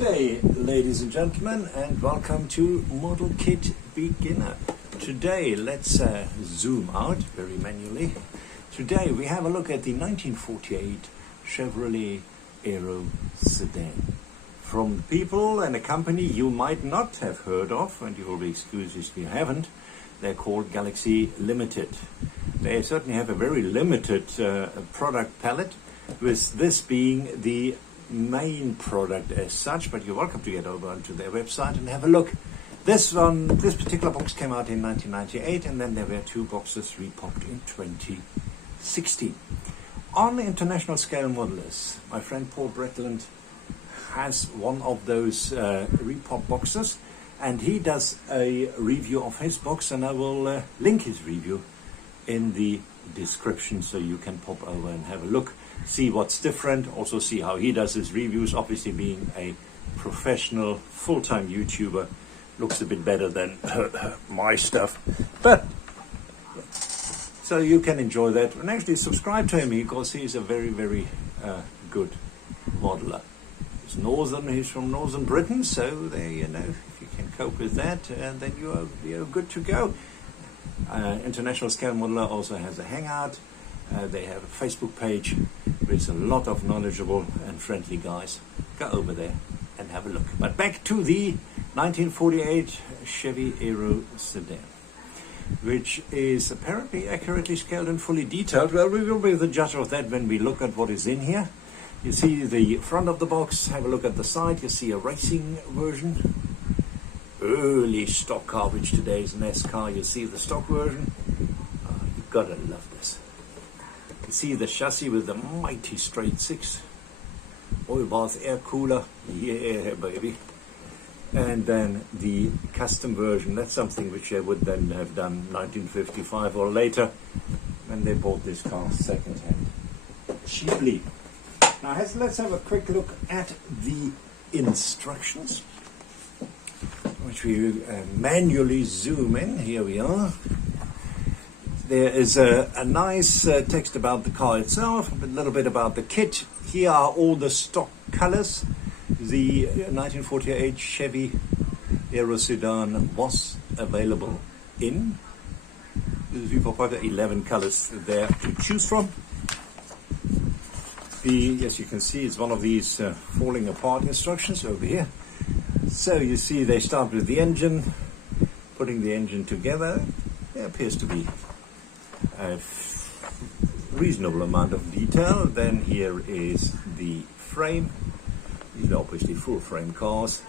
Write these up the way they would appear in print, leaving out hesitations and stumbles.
Good day, ladies and gentlemen, and welcome to Model Kit Beginner. Today, let's zoom out very manually. Today, we have a look at the 1948 Chevrolet Aerosedan. From people and a company you might not have heard of, and you will be excused if you haven't. They're called Galaxie Limited. They certainly have a very limited product palette, with this being the main product as such, but you're welcome to get over onto their website and have a look. This particular box came out in 1998, and then there were two boxes repopped in 2016. On international scale modelers, my friend Paul Bretland has one of those repop boxes, and he does a review of his box, and I will link his review in the description so you can pop over and have a look, see what's different, also see how he does his reviews. Obviously, being a professional full-time YouTuber, looks a bit better than my stuff, but so you can enjoy that and actually subscribe to him, because he's a very good modeler. He's from northern Britain, so there, you know, if you can cope with that, then you're good to go. International Scale Modeler also has a hangout. They have a Facebook page with a lot of knowledgeable and friendly guys. Go over there and have a look. But back to the 1948 Chevy Aerosedan, which is apparently accurately scaled and fully detailed. Well, we will be the judge of that when we look at what is in here. You see the front of the box, have a look at the side, you see a racing version. Early stock car, which today is an S car. You see the stock version. Oh, you've got to love this. You see the chassis with the mighty straight six. Oil bath air cooler. Yeah, baby. And then the custom version. That's something which they would then have done 1955 or later when they bought this car second-hand cheaply. Now let's have a quick look at the instructions, which we manually zoom in. Here we are. There is a nice text about the car itself, a little bit about the kit. Here are all the stock colors. The 1948 Chevy Aerosedan was available in 11 colors there to choose from. As you can see, it's one of these falling apart instructions over here. So you see they start with the engine, putting the engine together. There appears to be a reasonable amount of detail. Then here is the frame. These are obviously full frame cars.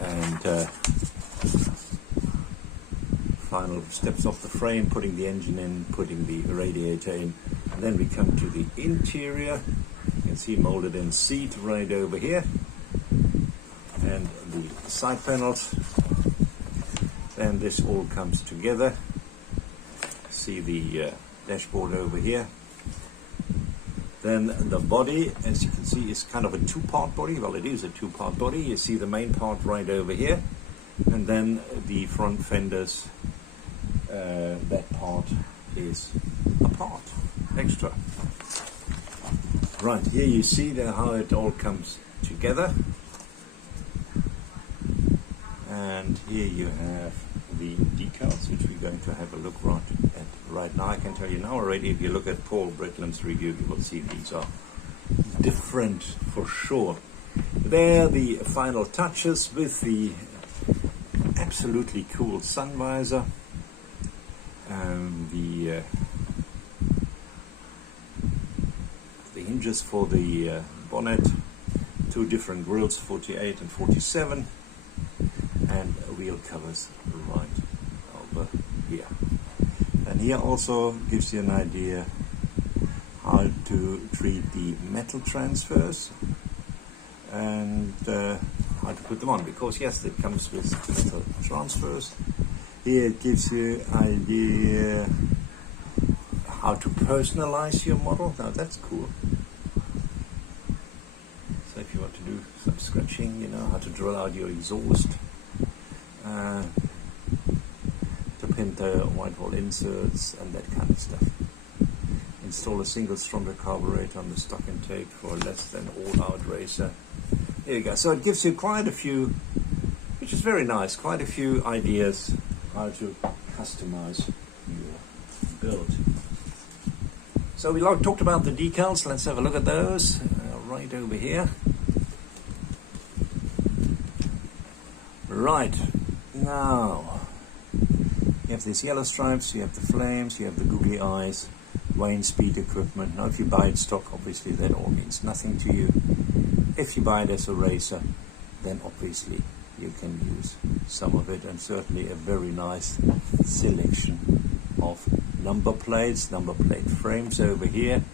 And final steps off the frame, putting the engine in, putting the radiator in. And then we come to the interior. You can see molded in seat right over here. And the side panels. Then this all comes together. See the dashboard over here. Then the body, as you can see, is kind of a two-part body. Well, it is a two-part body. You see the main part right over here. And then the front fenders, that part is apart, extra. Right, here you see how it all comes together. And here you have the decals, which we're going to have a look at right now. I can tell you now already, if you look at Paul Bretland's review, you will see these are different for sure. There, the final touches with the absolutely cool sun visor, the hinges for the bonnet, two different grills, 48 and 47, and wheel covers right over here. And here also gives you an idea how to treat the metal transfers and how to put them on, because yes, it comes with metal transfers. Here it gives you an idea how to personalize your model. Now that's cool. So if you want to do some scratching, you know how to drill out your exhaust, to pin the white wall inserts and that kind of stuff. Install a single stronger carburetor on the stock intake for less than all-out racer. Here you go. So it gives you quite a few, which is very nice, quite a few ideas how to customize your build. So we talked about the decals. Let's have a look at those right over here. Right, now you have these yellow stripes, you have the flames, you have the googly eyes, Wayne speed equipment. Now if you buy it stock, obviously that all means nothing to you. If you buy it as a racer, then obviously you can use some of it, and certainly a very nice selection of number plates, number plate frames over here,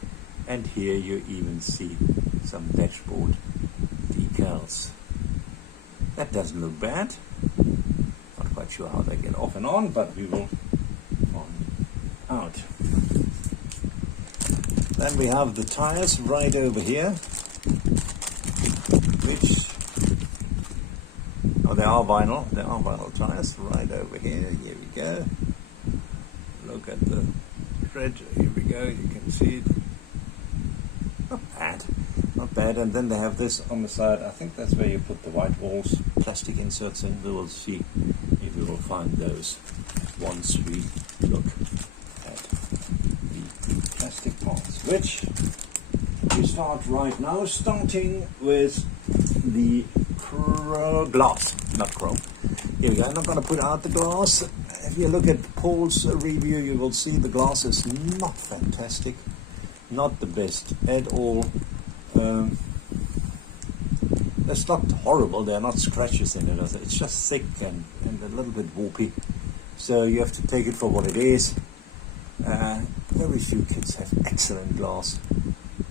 and here you even see some dashboard decals. That doesn't look bad. Not quite sure how they get off and on, but we will find out. Then we have the tires right over here, which, oh, they are vinyl tires right over here. Here we go. Look at the tread. Here we go. You can see it. Not bad. And then they have this on the side. I think that's where you put the white walls, plastic inserts in. We will see if we will find those once we look at the plastic parts, which we start right now, starting with the glass, not chrome. Here we go. I'm not going to put out the glass. If you look at Paul's review, you will see the glass is not fantastic, not the best at all. It's not horrible, there are not scratches in it, it's just thick and a little bit warpy, so you have to take it for what it is. Very few kits have excellent glass,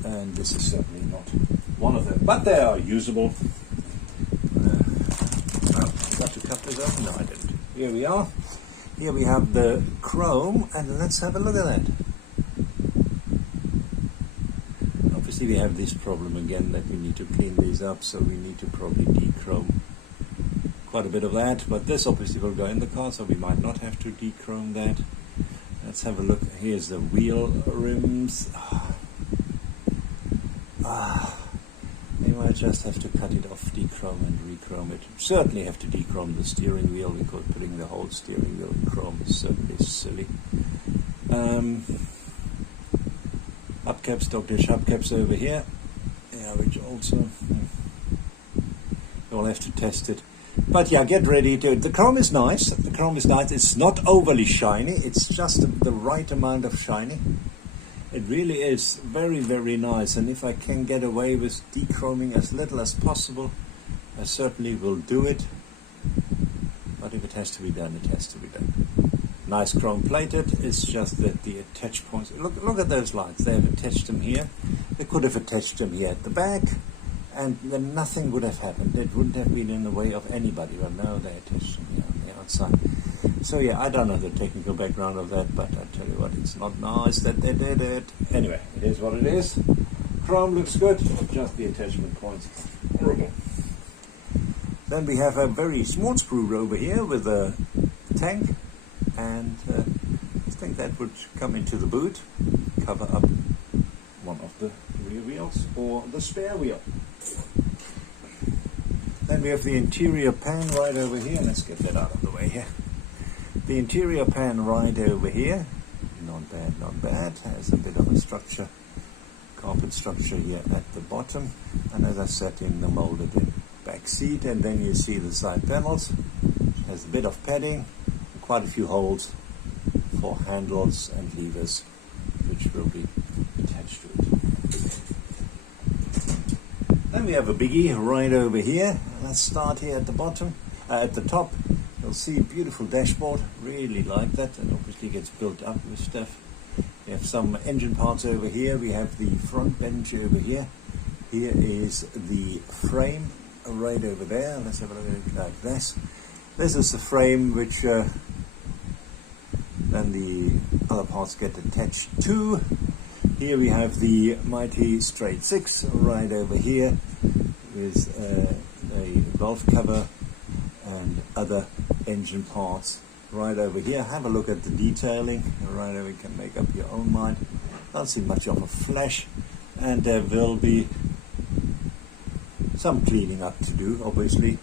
and this is certainly not one of them, but they are usable. Got to cut this off? No, I didn't. Here we are. Here we have the chrome, and let's have a look at that. Obviously we have this problem again that we need to clean these up, so we need to probably dechrome quite a bit of that, but this obviously will go in the car, so we might not have to dechrome that. Let's have a look. Here's the wheel rims. We might just have to cut it off, dechrome and rechrome it. Certainly have to dechrome the steering wheel, because putting the whole steering wheel in chrome is certainly silly. Hubcaps, dog dish hubcaps over here, yeah, which also you'll have to test it. But yeah, get ready to. The chrome is nice. The chrome is nice. It's not overly shiny. It's just the right amount of shiny. It really is very, very nice. And if I can get away with dechroming as little as possible, I certainly will do it. But if it has to be done, it has to be done. Nice chrome plated. It's just that the attach points. Look at those lights. They have attached them here. They could have attached them here at the back, and then nothing would have happened. It wouldn't have been in the way of anybody. Well, now they attached them here on the outside. So yeah, I don't know the technical background of that, but I tell you what, it's not nice that they did it. Anyway, it is what it is. Chrome looks good, just the attachment points horrible. Then we have a very small sprue over here with a tank, and I think that would come into the boot, cover up one of the rear wheels or the spare wheel. Then we have the interior pan right over here. Let's get that out of the way here. The interior pan right over here, not bad, not bad. Has a bit of a structure, carpet structure here at the bottom, and as I said, in the molded in back seat. And then you see the side panels. It has a bit of padding, quite a few holes for handles and levers, which will be attached to it. Then we have a biggie right over here. Let's start here at the bottom, at the top. You'll see a beautiful dashboard, really like that, and obviously gets built up with stuff. We have some engine parts over here. We have the front bench over here. Here is the frame right over there. Let's have a look at it like this. This is the frame which then the other parts get attached to. Here we have the mighty straight 6 right over here with a valve cover and other engine parts right over here. Have a look at the detailing right over. You can make up your own mind. Don't see much of a flash, and there will be Some cleaning up to do, obviously,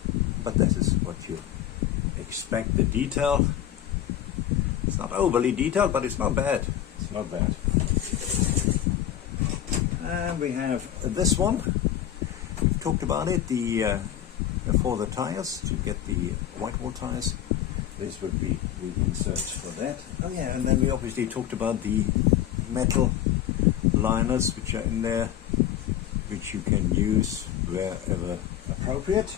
but this is what you expect. The detail, it's not overly detailed, but it's not bad. It's not bad. And we have this one. We've talked about it, for the tires, to get the white wall tires. This would be the inserts for that. Oh yeah, and then we obviously talked about the metal liners which are in there, which you can use wherever appropriate,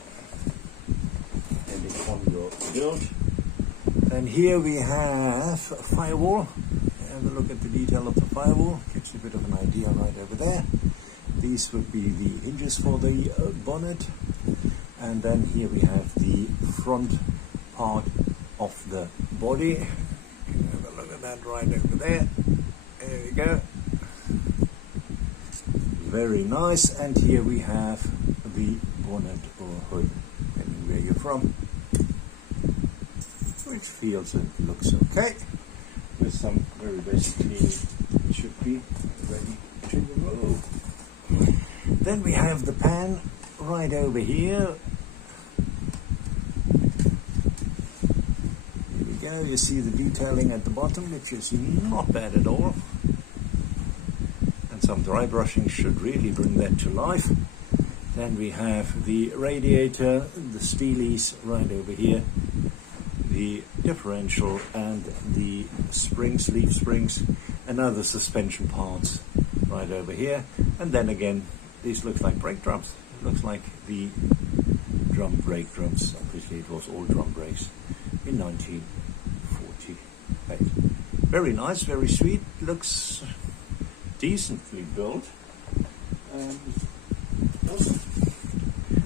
depending on your build. And here we have a firewall. Have a look at the detail of the firewall. Gives you a bit of an idea right over there. These would be the hinges for the bonnet. And then here we have the front part of the body. Have a look at that right over there. There we go. Very nice. And here we have the bonnet or hood, depending where you're from, which feels and looks okay. With some very basic cleaning, it should be ready to remove. Then we have the pan right over here. Here we go. You see the detailing at the bottom, which is not bad at all. And some dry brushing should really bring that to life. Then we have the radiator, the steelies right over here, the differential and the springs, leaf springs, and other suspension parts right over here. And then again, these look like brake drums. It looks like the drum brake drums. Obviously it was all drum brakes in 1948. Very nice, very sweet, looks decently built.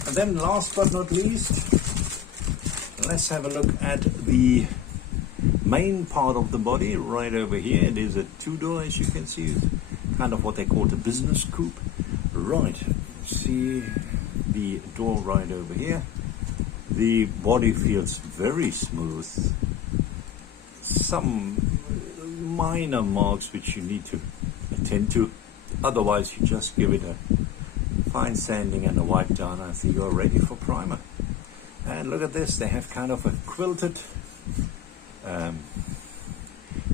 And then last but not least, let's have a look at the main part of the body right over here. It is a two-door, as you can see, kind of what they call the business coupe. Right, see the door right over here. The body feels very smooth. Some minor marks which you need to attend to. Otherwise, you just give it a fine sanding and a wipe down. I think you're ready for primer. And look at this, they have kind of a quilted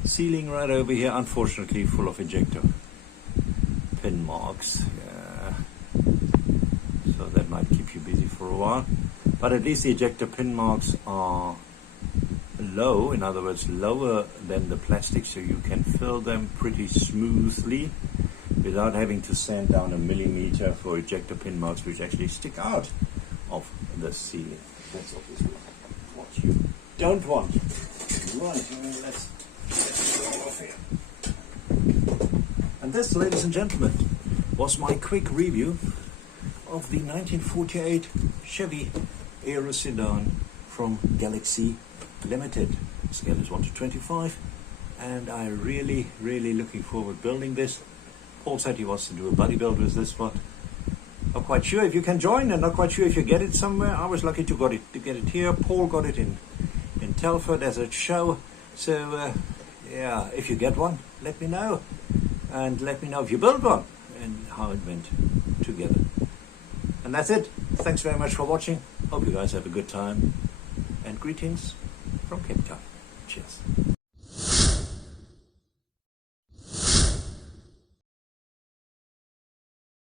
ceiling right over here, unfortunately full of ejector pin marks. So that might keep you busy for a while. But at least the ejector pin marks are low, in other words lower than the plastic, so you can fill them pretty smoothly without having to sand down a millimeter for ejector pin marks which actually stick out of the ceiling. That's obviously what you don't want. Right, let's get it all off here. And this, ladies and gentlemen, was my quick review of the 1948 Chevy Aerosedan from Galaxie Limited. Scale is 1:25, and I'm really looking forward to building this. Paul said he wants to do a buddy build with this one. Not quite sure if you can join, and not quite sure if you get it somewhere. I was lucky to get it here. Paul got it in Telford as a show. So yeah, if you get one, let me know, and let me know if you build one and how it went together. And that's it. Thanks very much for watching. Hope you guys have a good time, and greetings from Cape Town. Cheers.